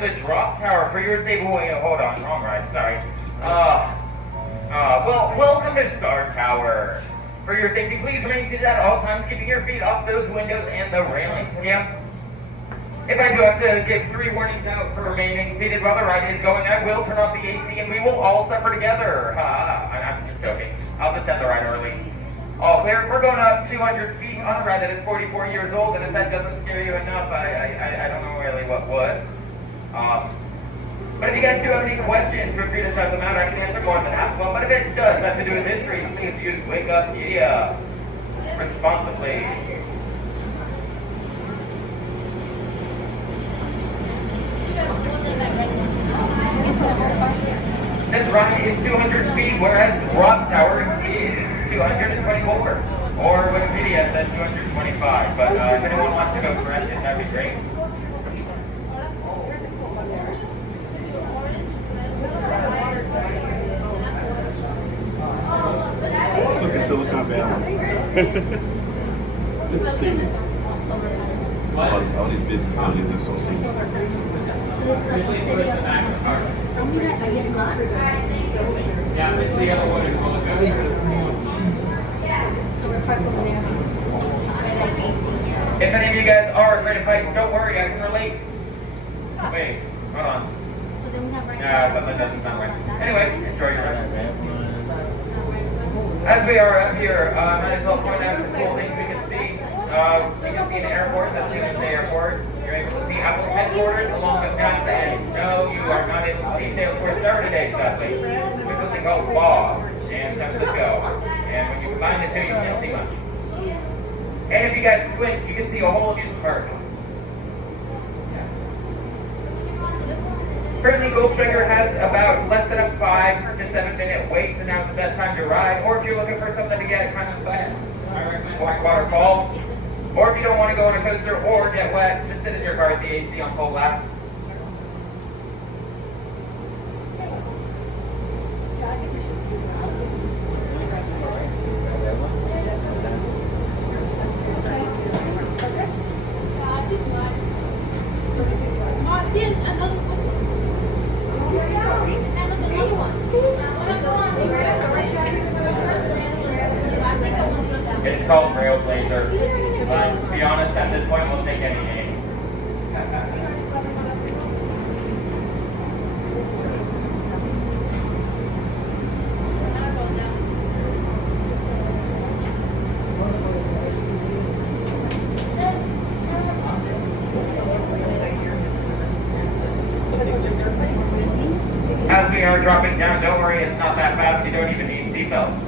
to the drop tower for your safety. Wait, hold on, wrong ride. Sorry. Well, welcome to Star Tower. For your safety, please remain seated at all times, keeping your feet off those windows and the railings. Yeah. If I do have to give 3 warnings out for remaining seated while the ride is going, I will turn off the AC and we will all suffer together. I'm just joking. I'll just end the ride early. All clear. We're going up 200 feet on a ride that is 44 years old, and if that doesn't scare you enough, I don't know really what would. But if you guys do have any questions, feel free to shout them out. I can answer more than half of them. But if it does have to do with history, please use Wake Up Media responsibly. This ride is 200 feet, whereas the drop tower is 224. Or Wikipedia says 225. But if anyone wants to go correct it, that'd be great. Look at Silicon Valley. It's scenic. All these business buildings are so scenic. This is like the city of San Jose. I guess not. Yeah, it's the other one. So we're fighting over there. If any of you guys are afraid of heights, don't worry, I can relate. Wait, hold on. So then we have right Yeah, something doesn't sound right. Anyways, enjoy your ride. As we are up here, might as well point out some cool things we can see. You can see an airport, that's San Jose Airport. You're able to see Apple's headquarters along with NASA, and no, you are not able to see Salesforce Tower today, sadly. There's something called POV and San Francisco, and when you combine the two, you can't see much. And if you guys squint, you can see a whole amusement park. Currently, Goldfinger has about less than a 5 to 7 minute wait, so now's the best time to ride. Or if you're looking for something to get kind of wet, I recommend White Waterfalls. Or if you don't want to go on a coaster or get wet, just sit in your car at the AC on full blast. It's called Railblazer. But to be honest, at this point, we'll take any name. As we are dropping down, don't worry, it's not that fast. You don't even need seatbelts.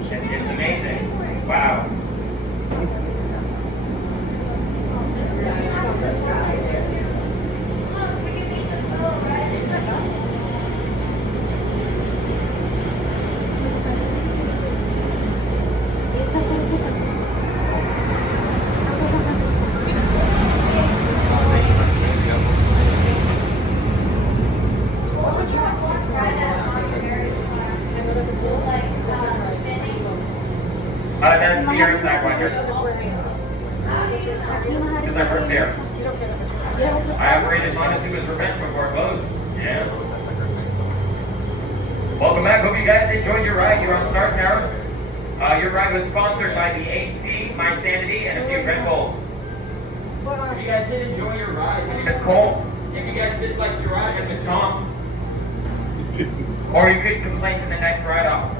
It's amazing. Wow. That's Sierra Sidewinders. It's our first air. I operated Montezuma's Revenge before it closed. Yeah. Welcome back. Hope you guys enjoyed your ride. You're on Star Tower. Your ride was sponsored by the AC, My Sanity, and a few Red Bulls. If you guys did enjoy your ride, my name is Cole. If you guys disliked your ride, my name is Tom. Or you could complain to the next ride off.